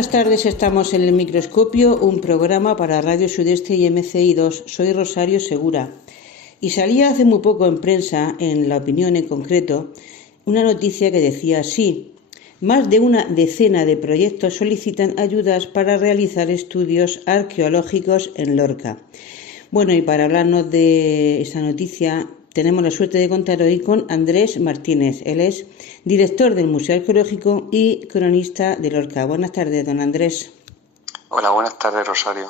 buenas tardes, estamos en El Microscopio, un programa para Radio Sudeste y MCI2. Soy Rosario Segura. Y salía hace muy poco en prensa, en La Opinión en concreto, una noticia que decía así: más de una decena de proyectos solicitan ayudas para realizar estudios arqueológicos en Lorca. Bueno, y para hablarnos de esta noticia tenemos la suerte de contar hoy con Andrés Martínez. Él es director del Museo Arqueológico y cronista de Lorca. Buenas tardes, don Andrés. Hola, buenas tardes, Rosario.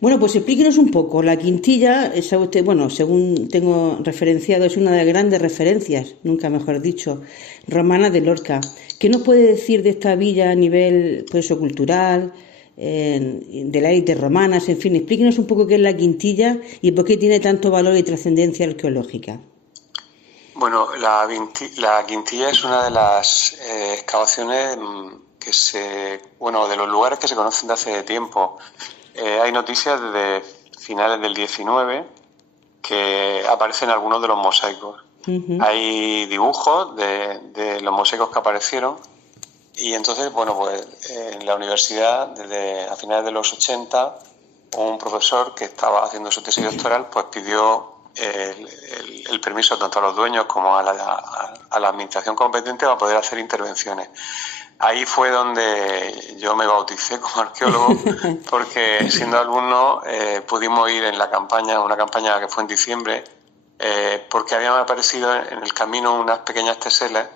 Bueno, pues explíquenos un poco. La Quintilla, sabe usted, bueno, según tengo referenciado, es una de las grandes referencias, nunca mejor dicho, romana de Lorca. ¿Qué nos puede decir de esta villa a nivel cultural, de las élites romanas? En fin, explíquenos un poco qué es la Quintilla y por qué tiene tanto valor y trascendencia arqueológica. Bueno, la Quintilla es una de las excavaciones de los lugares que se conocen de hace tiempo. Hay noticias desde finales del 19 que aparecen algunos de los mosaicos. Uh-huh. Hay dibujos de los mosaicos que aparecieron y entonces, en la universidad, desde a finales de los 80, un profesor que estaba haciendo su tesis doctoral pues pidió el permiso tanto a los dueños como a la administración competente para poder hacer intervenciones. Ahí fue donde yo me bauticé como arqueólogo, porque siendo alumno pudimos ir en una campaña que fue en diciembre, porque habían aparecido en el camino unas pequeñas teselas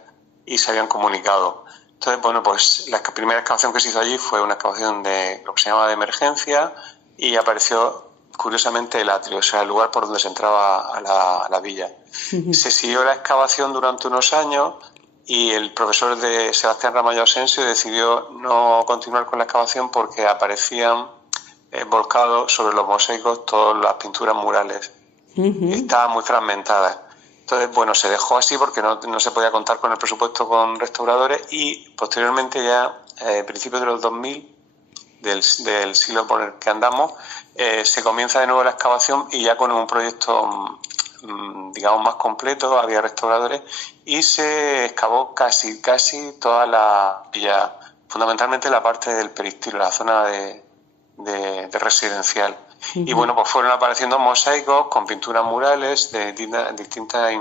y se habían comunicado. Entonces, la primera excavación que se hizo allí fue una excavación de lo que se llama de emergencia y apareció curiosamente el atrio, o sea, el lugar por donde se entraba a la villa. Uh-huh. Se siguió la excavación durante unos años y el profesor de Sebastián Ramallo Asensio decidió no continuar con la excavación porque aparecían volcados sobre los mosaicos todas las pinturas murales. Uh-huh. Estaban muy fragmentadas. Entonces, se dejó así porque no se podía contar con el presupuesto con restauradores y posteriormente ya, a principios de los 2000, del siglo por el que andamos, se comienza de nuevo la excavación y ya con un proyecto más completo, había restauradores y se excavó casi toda la villa, fundamentalmente la parte del peristilo, la zona de residencial. Uh-huh. Y fueron apareciendo mosaicos con pinturas murales de distintas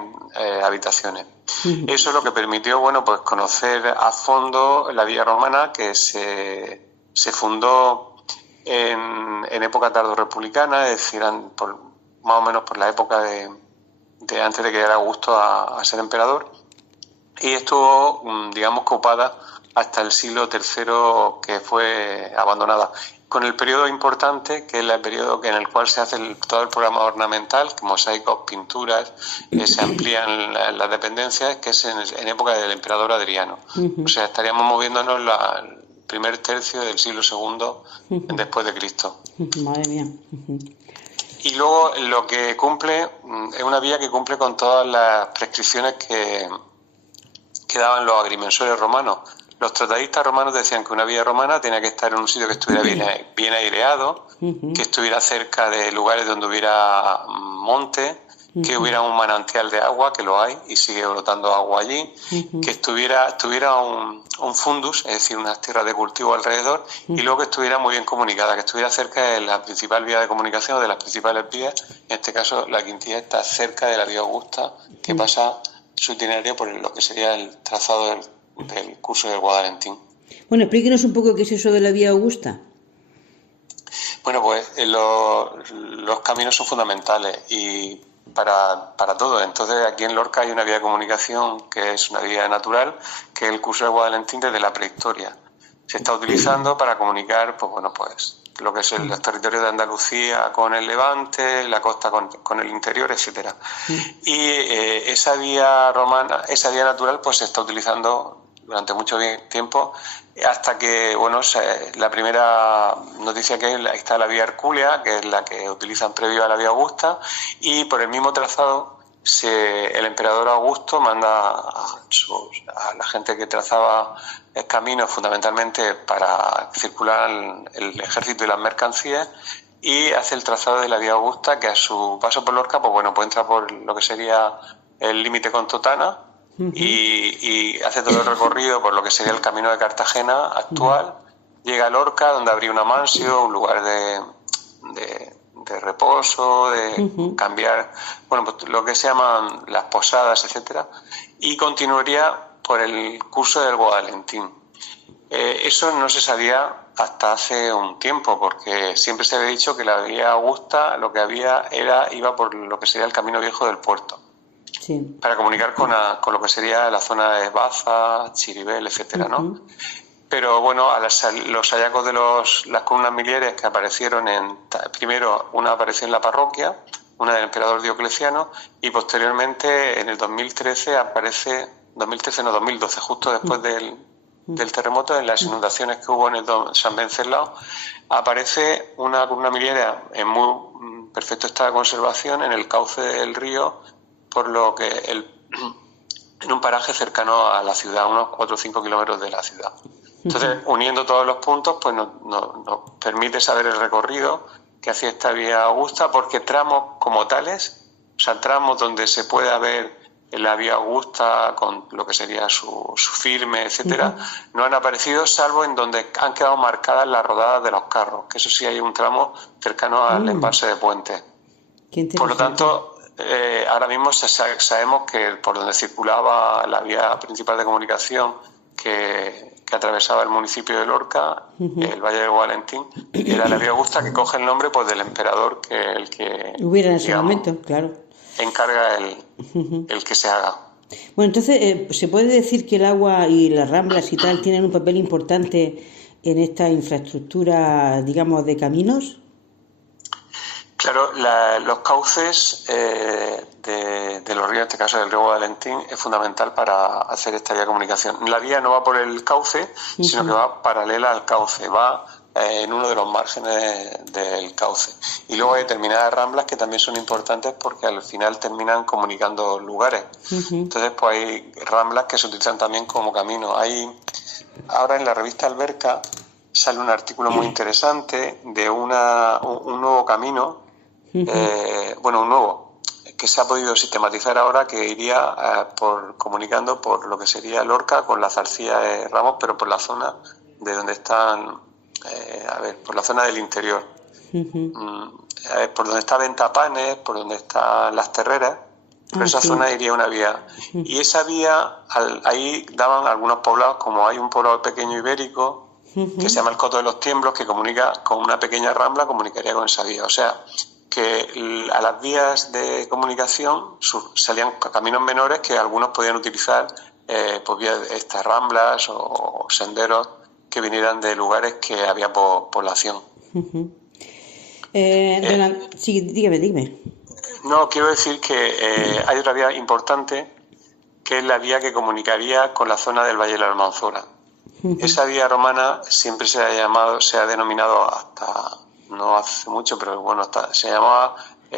habitaciones. Uh-huh. Eso es lo que permitió, conocer a fondo la villa romana, que se fundó en época tardorrepublicana, es decir, más o menos por la época de antes de que llegara Augusto a ser emperador, y estuvo, ocupada hasta el siglo III, que fue abandonada, con el periodo importante, que es el periodo en el cual se hace todo el programa ornamental, mosaicos, pinturas, se amplían las dependencias, que es en época del emperador Adriano. Uh-huh. O sea, estaríamos moviéndonos el primer tercio del siglo II uh-huh. después de Cristo. Uh-huh. Madre mía. Uh-huh. Y luego lo que cumple es una villa que cumple con todas las prescripciones que daban los agrimensores romanos. Los tratadistas romanos decían que una villa romana tenía que estar en un sitio que estuviera bien aireado, uh-huh. que estuviera cerca de lugares donde hubiera monte, uh-huh. que hubiera un manantial de agua, que lo hay y sigue brotando agua allí, uh-huh. que tuviera un fundus, es decir, unas tierras de cultivo alrededor, uh-huh. y luego que estuviera muy bien comunicada, que estuviera cerca de la principal vía de comunicación o de las principales vías. En este caso, la Quintilla está cerca de la vía Augusta, que uh-huh. pasa su itinerario por lo que sería el trazado del curso del Guadalentín. Bueno, explíquenos un poco qué es eso de la vía Augusta. Los caminos son fundamentales y para todo. Entonces, aquí en Lorca hay una vía de comunicación que es una vía natural, que es el curso del Guadalentín desde la prehistoria. Se está utilizando para comunicar, lo que es los territorios de Andalucía con el Levante, la costa con el interior, etcétera. Y esa vía romana, esa vía natural, se está utilizando durante mucho tiempo, hasta que, la primera noticia que está la vía Hercúlea, que es la que utilizan previo a la vía Augusta, y por el mismo trazado el emperador Augusto manda a la gente que trazaba caminos fundamentalmente para circular el ejército y las mercancías, y hace el trazado de la vía Augusta, que a su paso por Lorca pues entra por lo que sería el límite con Totana, uh-huh. y hace todo el recorrido por lo que sería el camino de Cartagena actual, llega a Lorca, donde habría una mansión, un lugar de reposo, de cambiar, bueno, pues lo que se llaman las posadas, etcétera, y continuaría por el curso del Guadalentín. Eso no se sabía hasta hace un tiempo, porque siempre se había dicho que la vía Augusta lo que iba por lo que sería el camino viejo del puerto, sí, para comunicar con lo que sería la zona de Baza, Chiribel, etcétera, ¿no? Pero bueno, los hallazgos de las columnas miliares que aparecieron primero una apareció en la parroquia, una del emperador Diocleciano, y posteriormente en el 2012, justo después del terremoto, en las inundaciones que hubo en el San Venceslao, aparece una columna miliaria en muy perfecto estado de conservación en el cauce del río, por lo que en un paraje cercano a la ciudad, unos 4 o 5 kilómetros de la ciudad. Entonces, uniendo todos los puntos, pues nos permite saber el recorrido que hacía esta vía Augusta, porque tramos como tales, o sea, tramos donde se pueda ver la vía Augusta con lo que sería su firme, etcétera, no han aparecido, salvo en donde han quedado marcadas las rodadas de los carros, que eso sí hay un tramo cercano al embalse de Puente. Por lo tanto, ahora mismo sabemos que por donde circulaba la vía principal de comunicación que atravesaba el municipio de Lorca, el Valle del Guadalentín, era la vía Augusta, que coge el nombre pues del emperador que hubiera en ese momento, claro, encarga el que se haga. Bueno, entonces, ¿se puede decir que el agua y las ramblas y tal tienen un papel importante en esta infraestructura, digamos, de caminos? Claro, los cauces de los ríos, en este caso del río Guadalentín, es fundamental para hacer esta vía de comunicación. La vía no va por el cauce, sino que va paralela al cauce, va en uno de los márgenes del cauce. Y luego hay determinadas ramblas que también son importantes porque al final terminan comunicando lugares. Entonces, pues hay ramblas que se utilizan también como camino. Ahora en la revista Alberca sale un artículo muy interesante de un nuevo camino, un nuevo, que se ha podido sistematizar ahora, que iría comunicando por lo que sería Lorca con la Zarcía de Ramos, pero por la zona de donde están, por la zona del interior. Por donde está Ventapanes, por donde están las Terreras, por esa zona iría una vía. Y esa vía, ahí daban algunos poblados, como hay un poblado pequeño ibérico, que se llama el Coto de los Tiemblos, que comunica con una pequeña rambla, comunicaría con esa vía. O sea, que a las vías de comunicación salían caminos menores que algunos podían utilizar, estas ramblas o senderos que vinieran de lugares que había población. Sí, dígame. No, quiero decir que hay otra vía importante, que es la vía que comunicaría con la zona del Valle de la Almanzora. Esa vía romana siempre se ha denominado hasta no hace mucho, pero bueno, se llamaba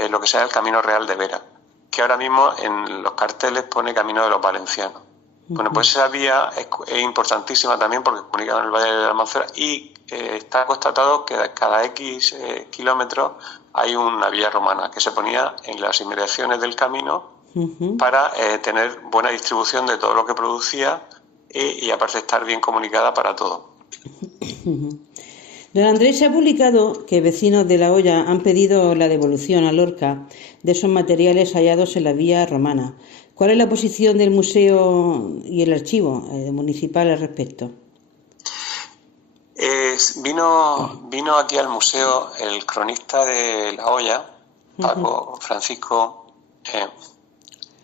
lo que sea el Camino Real de Vera, que ahora mismo en los carteles pone Camino de los Valencianos. Bueno, pues esa vía es importantísima también porque comunica con el Valle de la Almanzora y está constatado que cada X kilómetros hay una vía romana que se ponía en las inmediaciones del camino para tener buena distribución de todo lo que producía y aparte estar bien comunicada para todo. Don Andrés, se ha publicado que vecinos de La Hoya han pedido la devolución a Lorca de esos materiales hallados en la vía romana. ¿Cuál es la posición del museo y el archivo municipal al respecto? Vino aquí al museo el cronista de La Hoya, Paco Francisco,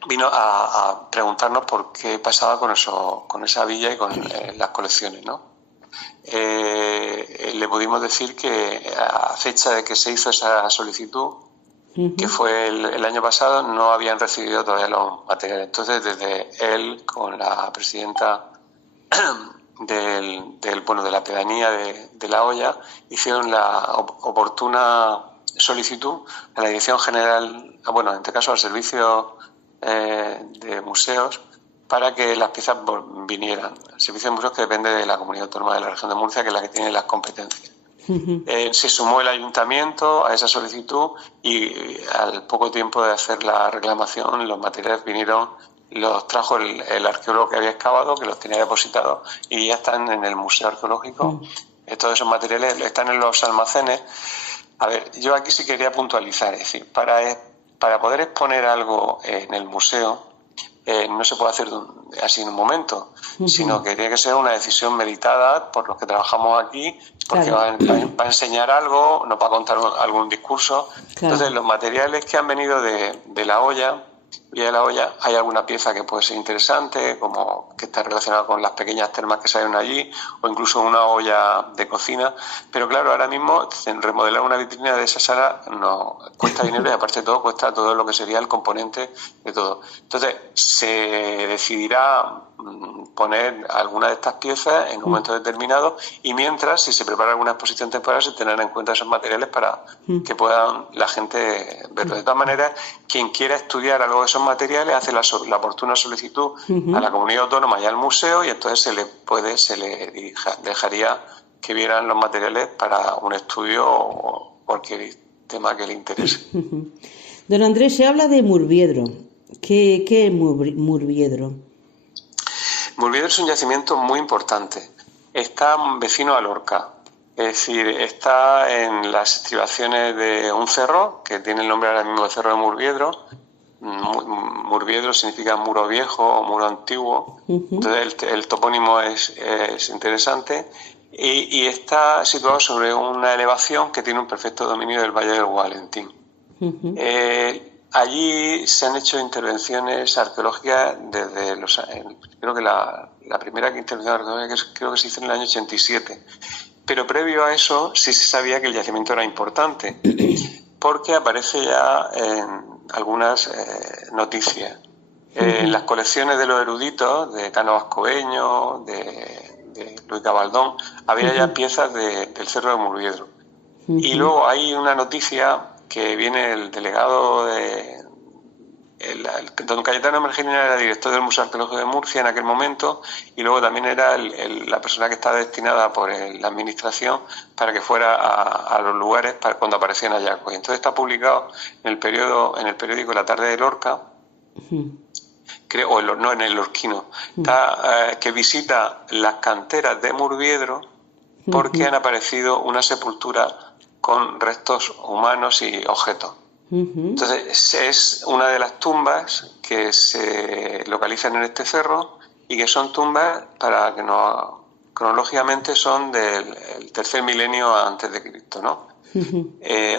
vino a preguntarnos por qué pasaba con esa villa y con las colecciones, ¿no? Le pudimos decir que a fecha de que se hizo esa solicitud, que fue el año pasado, no habían recibido todavía los materiales. Entonces, desde él, con la presidenta de la pedanía de La Hoya, hicieron la oportuna solicitud a la Dirección General, en este caso al Servicio de Museos, para que las piezas vinieran. El Servicio de Museos, que depende de la Comunidad Autónoma de la Región de Murcia, que es la que tiene las competencias. Se sumó el ayuntamiento a esa solicitud y al poco tiempo de hacer la reclamación, los materiales vinieron, los trajo el arqueólogo que había excavado, que los tenía depositados y ya están en el Museo Arqueológico Todos esos materiales están en los almacenes. A ver, yo aquí sí quería puntualizar, es decir, para poder exponer algo en el museo, no se puede hacer así en un momento, sino que tiene que ser una decisión meditada por los que trabajamos aquí, porque va a enseñar algo, nos va a contar algún discurso. Entonces, los materiales que han venido de La Hoya, hay alguna pieza que puede ser interesante, como que está relacionada con las pequeñas termas que salen allí, o incluso una olla de cocina. Pero claro, ahora mismo remodelar una vitrina de esa sala no cuesta dinero y aparte de todo cuesta todo lo que sería el componente de todo. Entonces se decidirá poner alguna de estas piezas en un momento determinado, y mientras, si se prepara alguna exposición temporal, se tendrán en cuenta esos materiales para que puedan la gente verlo. De todas maneras, quien quiera estudiar algo de esos materiales hace la oportuna solicitud a la comunidad autónoma y al museo, y entonces se le dejaría que vieran los materiales para un estudio o cualquier tema que le interese. Don Andrés, se habla de Murviedro. ¿Qué es Murviedro? Murviedro es un yacimiento muy importante. Está vecino a Lorca. Es decir, está en las estribaciones de un cerro, que tiene el nombre ahora mismo de Cerro de Murviedro. Murviedro significa muro viejo o muro antiguo. Entonces el topónimo es interesante. Y está situado sobre una elevación que tiene un perfecto dominio del Valle del Gualentín. Allí se han hecho intervenciones arqueológicas desde creo que la primera intervención arqueológica creo que se hizo en el año 87. Pero previo a eso sí se sabía que el yacimiento era importante, porque aparece ya en algunas noticias. En las colecciones de los eruditos, de Cano Vascoveño, de Luis Gabaldón, había ya piezas del Cerro de Murviedro. Y luego hay una noticia que viene el delegado don Cayetano Emergenina era director del Museo Arqueológico de Murcia en aquel momento, y luego también era la persona que estaba destinada por la administración para que fuera a los lugares cuando aparecían hallazgos. Y entonces está publicado en el periódico La Tarde de Lorca, no, en el Lorquino, que visita las canteras de Murviedro porque han aparecido una sepultura con restos humanos y objetos. Entonces es una de las tumbas que se localizan en este cerro y que son tumbas cronológicamente son del tercer milenio antes de Cristo, ¿no?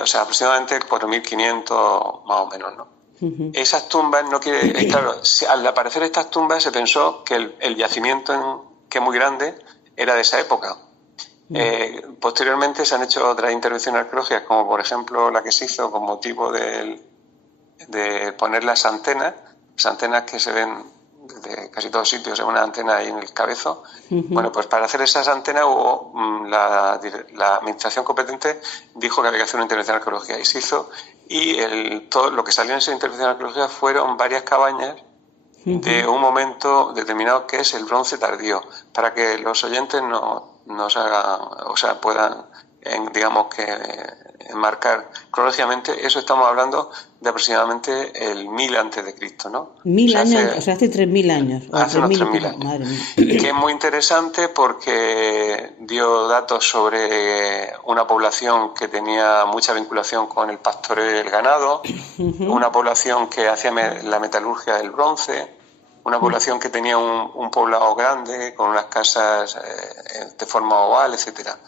O sea, aproximadamente 4.500 más o menos, ¿no? Esas tumbas claro, al aparecer estas tumbas se pensó que el yacimiento, que es muy grande, era de esa época. Posteriormente se han hecho otras intervenciones arqueológicas, como por ejemplo la que se hizo con motivo de poner las antenas que se ven desde casi todos sitios, en una antena ahí en el Cabezo. Bueno, pues para hacer esas antenas la administración competente dijo que había que hacer una intervención arqueológica, y se hizo, y todo lo que salió en esa intervención arqueológica fueron varias cabañas de un momento determinado que es el bronce tardío, para que los oyentes nos hagan, o sea, puedan, digamos que enmarcar cronológicamente. Eso estamos hablando de aproximadamente el 1000 antes de Cristo, ¿no? 1000 años, o sea, hace 3000 años. Hace unos 3000 años. Madre mía. Que es muy interesante porque dio datos sobre una población que tenía mucha vinculación con el pastoreo y el ganado, una población que hacía la metalurgia del bronce, una población que tenía un poblado grande con unas casas de forma oval, etcétera.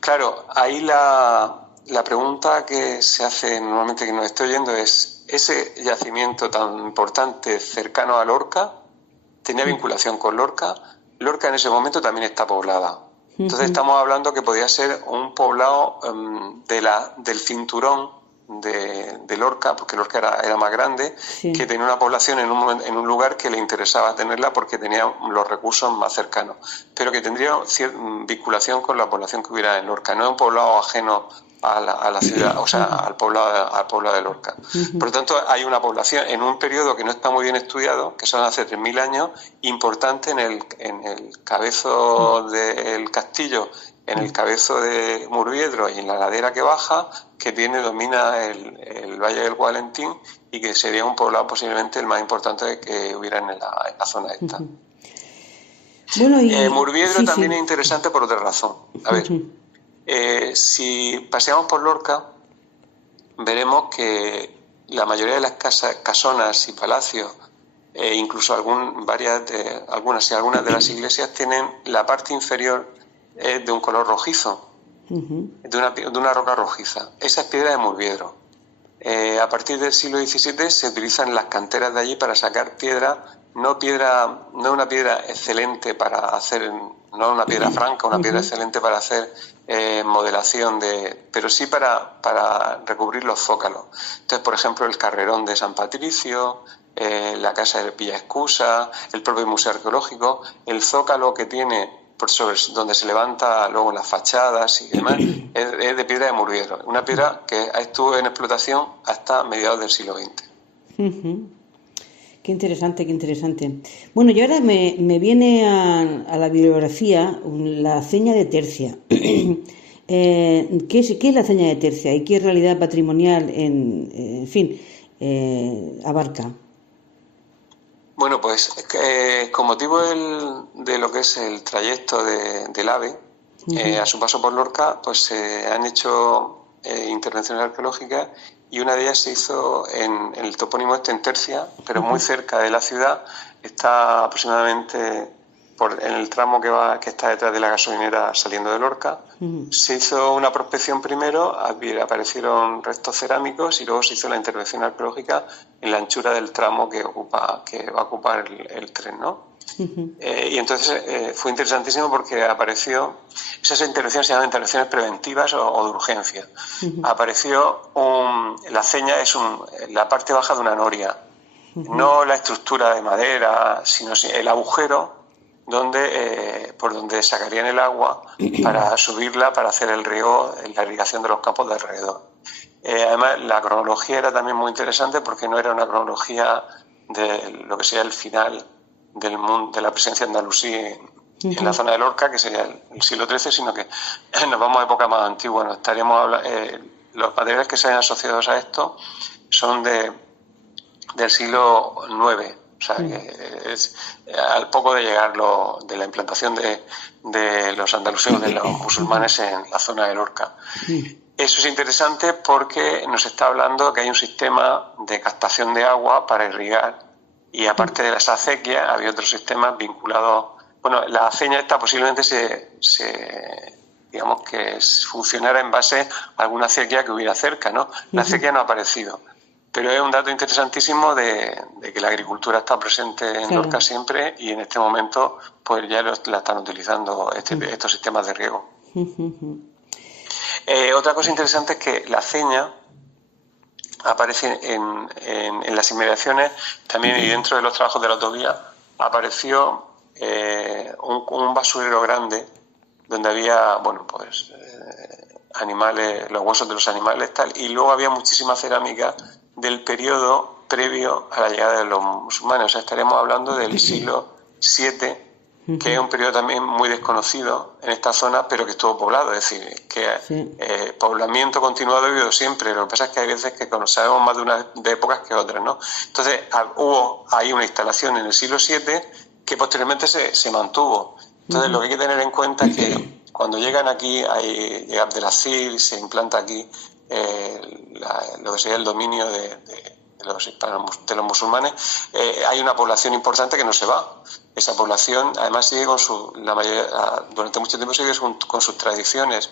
Claro, ahí la pregunta que se hace normalmente, que nos estoy oyendo, es: ¿ese yacimiento tan importante cercano a Lorca tenía vinculación con Lorca? Lorca en ese momento también está poblada. Entonces estamos hablando que podía ser un poblado del cinturón de Lorca, porque Lorca era más grande, que tenía una población en un lugar que le interesaba tenerla porque tenía los recursos más cercanos, pero que tendría vinculación con la población que hubiera en Lorca. No es un poblado ajeno a la ciudad, o sea, al poblado de Lorca. Por lo tanto, hay una población en un periodo que no está muy bien estudiado, que son hace 3000 años, importante en el cabezo del castillo, en el cabezo de Murviedro y en la ladera que baja, que domina el Valle del Gualentín, y que sería un poblado posiblemente el más importante que hubiera en la zona esta. Bueno, Murviedro sí, también sí. es interesante por otra razón. A ver, si paseamos por Lorca, veremos que la mayoría de las casonas y palacios, incluso algunas de las iglesias, tienen la parte inferior de un color rojizo, de una roca rojiza. Esa es piedra de Murviedro. A partir del siglo XVII se utilizan las canteras de allí para sacar piedra, no una piedra excelente para hacer, no una piedra franca, una piedra excelente para hacer modelación pero sí para recubrir los zócalos. Entonces, por ejemplo, el Carrerón de San Patricio, la casa de Villa Escusa, el propio Museo Arqueológico, el zócalo que tiene donde se levanta luego las fachadas y demás, es de piedra de Murviedro, una piedra que estuvo en explotación hasta mediados del siglo XX. Qué interesante, qué interesante. Bueno, y ahora me viene a la bibliografía la ceña de tercia. ¿Qué es la ceña de tercia y qué realidad patrimonial, en fin, abarca? Bueno, pues con motivo de lo que es el trayecto del AVE, a su paso por Lorca, pues se han hecho intervenciones arqueológicas y una de ellas se hizo en el topónimo en Tercia, pero muy cerca de la ciudad. Está aproximadamente en el tramo que está detrás de la gasolinera saliendo de Lorca. Se hizo una prospección primero, aparecieron restos cerámicos y luego se hizo la intervención arqueológica en la anchura del tramo que va a ocupar el tren, ¿no? Y entonces fue interesantísimo porque esas intervenciones se llaman intervenciones preventivas o de urgencia. Apareció la ceña es la parte baja de una noria, no la estructura de madera, sino el agujero por donde sacarían el agua para subirla, para hacer el riego, la irrigación de los campos de alrededor. Además, la cronología era también muy interesante porque no era una cronología de lo que sería el final de la presencia andalusí en la zona de Lorca, que sería el siglo XIII, sino que nos vamos a época más antigua. Los materiales que se han asociado a esto son del siglo IX. O sea, que es al poco de llegar de la implantación de los andalusinos, de los musulmanes en la zona de Lorca. Eso es interesante porque nos está hablando que hay un sistema de captación de agua para irrigar y aparte de las acequias había otros sistemas vinculados. Bueno, la aceña esta posiblemente digamos que funcionara en base a alguna acequia que hubiera cerca, ¿no? La acequia no ha aparecido. Pero es un dato interesantísimo de que la agricultura está presente en Lorca siempre y en este momento pues ya la están utilizando estos sistemas de riego. Otra cosa interesante es que la ceña aparece en las inmediaciones también y dentro de los trabajos de la autovía apareció un basurero grande donde había, bueno, pues animales, los huesos de los animales, tal, y luego había muchísima cerámica del periodo previo a la llegada de los musulmanes. O sea, estaremos hablando del siglo VII, que es un periodo también muy desconocido en esta zona, pero que estuvo poblado. Es decir, que poblamiento continuado ha habido siempre. Lo que pasa es que hay veces que sabemos más de épocas que otras, ¿no? Entonces, hubo ahí una instalación en el siglo VII que posteriormente se mantuvo. Entonces, lo que hay que tener en cuenta es que cuando llegan aquí, llega Abdelaziz, se implanta aquí lo que sería el dominio de los musulmanes, hay una población importante que no se va. Esa población además sigue durante mucho tiempo sigue con sus tradiciones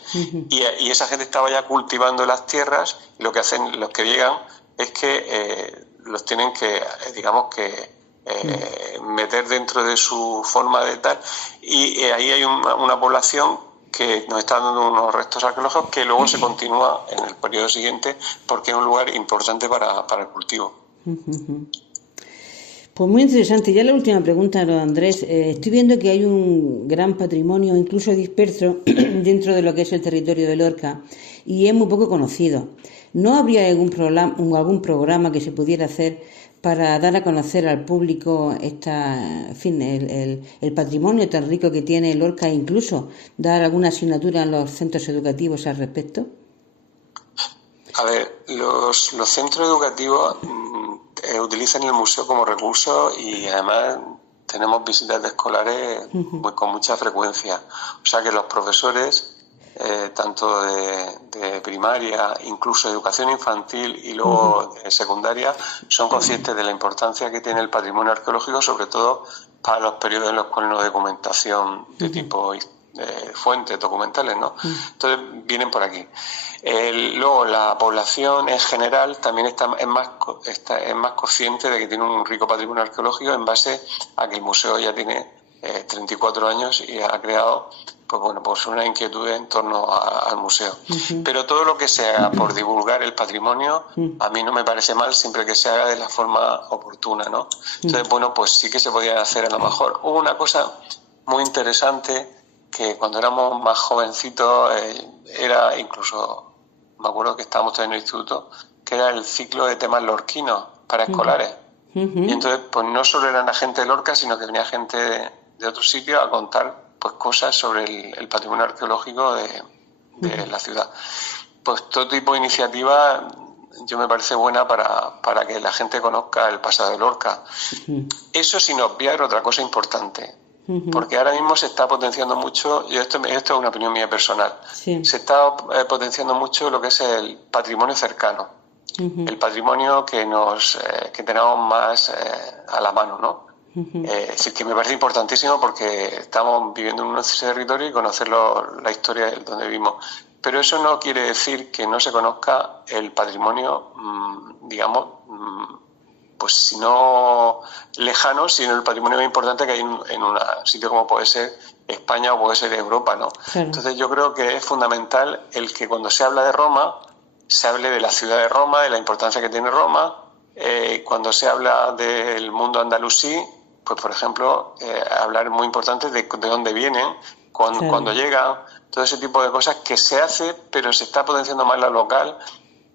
y esa gente estaba ya cultivando las tierras y lo que hacen los que llegan es que los tienen que, digamos que meter dentro de su forma de tal y ahí hay una población que nos está dando unos restos arqueológicos que luego se continúa en el periodo siguiente porque es un lugar importante para el cultivo. Pues muy interesante. Ya la última pregunta, Andrés. Estoy viendo que hay un gran patrimonio, incluso disperso, dentro de lo que es el territorio de Lorca y es muy poco conocido. ¿No habría algún programa que se pudiera hacer para dar a conocer al público el patrimonio tan rico que tiene Lorca e incluso dar alguna asignatura en los centros educativos al respecto? A ver, los centros educativos utilizan el museo como recurso y además tenemos visitas de escolares con mucha frecuencia. O sea que los profesores, tanto de primaria, incluso de educación infantil y luego de secundaria, son conscientes de la importancia que tiene el patrimonio arqueológico, sobre todo para los periodos en los cuales no hay documentación de tipo fuentes documentales, ¿no? Entonces vienen por aquí. Luego la población en general también es más consciente de que tiene un rico patrimonio arqueológico en base a que el museo ya tiene 34 años y ha creado pues una inquietud en torno al museo. Pero todo lo que se haga por divulgar el patrimonio a mí no me parece mal, siempre que se haga de la forma oportuna, ¿no? Entonces, bueno, pues sí que se podía hacer a lo mejor. Hubo una cosa muy interesante que cuando éramos más jovencitos era incluso, me acuerdo que estábamos todavía en el instituto, que era el ciclo de temas lorquinos para escolares. Y entonces, pues no solo eran la gente de Lorca, sino que venía gente de otros sitios a contar pues cosas sobre el patrimonio arqueológico de la ciudad. Pues todo tipo de iniciativa yo me parece buena para que la gente conozca el pasado de Lorca. Eso sin obviar otra cosa importante, porque ahora mismo se está potenciando mucho, y esto es una opinión mía personal, se está potenciando mucho lo que es el patrimonio cercano, el patrimonio que tenemos más a la mano, ¿no? Es decir, que me parece importantísimo porque estamos viviendo en un territorio y conocer la historia de donde vivimos. Pero eso no quiere decir que no se conozca el patrimonio, digamos, pues si no lejano, sino el patrimonio más importante que hay en un sitio como puede ser España o puede ser Europa, ¿no? Claro. Entonces yo creo que es fundamental el que cuando se habla de Roma, se hable de la ciudad de Roma, de la importancia que tiene Roma. Cuando se habla del mundo andalusí, pues por ejemplo, hablar muy importante de dónde vienen, cuando llegan, todo ese tipo de cosas que se hace, pero se está potenciando más la local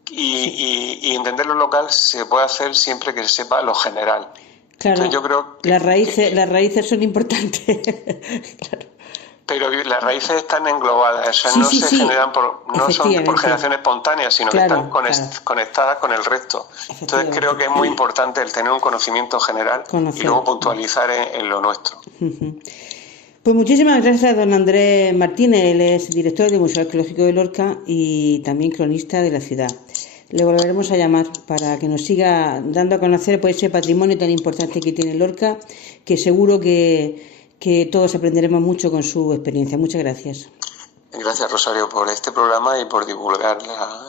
y entender lo local se puede hacer siempre que se sepa lo general. Claro, entonces, yo creo que las raíces son importantes. Claro. Pero las raíces están englobadas, o sea, no se generan no son por generación espontánea, sino que están conectadas con el resto. Entonces creo que es muy importante el tener un conocimiento general y luego puntualizar en lo nuestro. Pues muchísimas gracias, don Andrés Martínez. Él es director del Museo Arqueológico de Lorca y también cronista de la ciudad. Le volveremos a llamar para que nos siga dando a conocer pues, ese patrimonio tan importante que tiene Lorca, que seguro que todos aprenderemos mucho con su experiencia. Muchas gracias. Gracias, Rosario, por este programa y por divulgar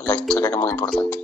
la historia, que es muy importante.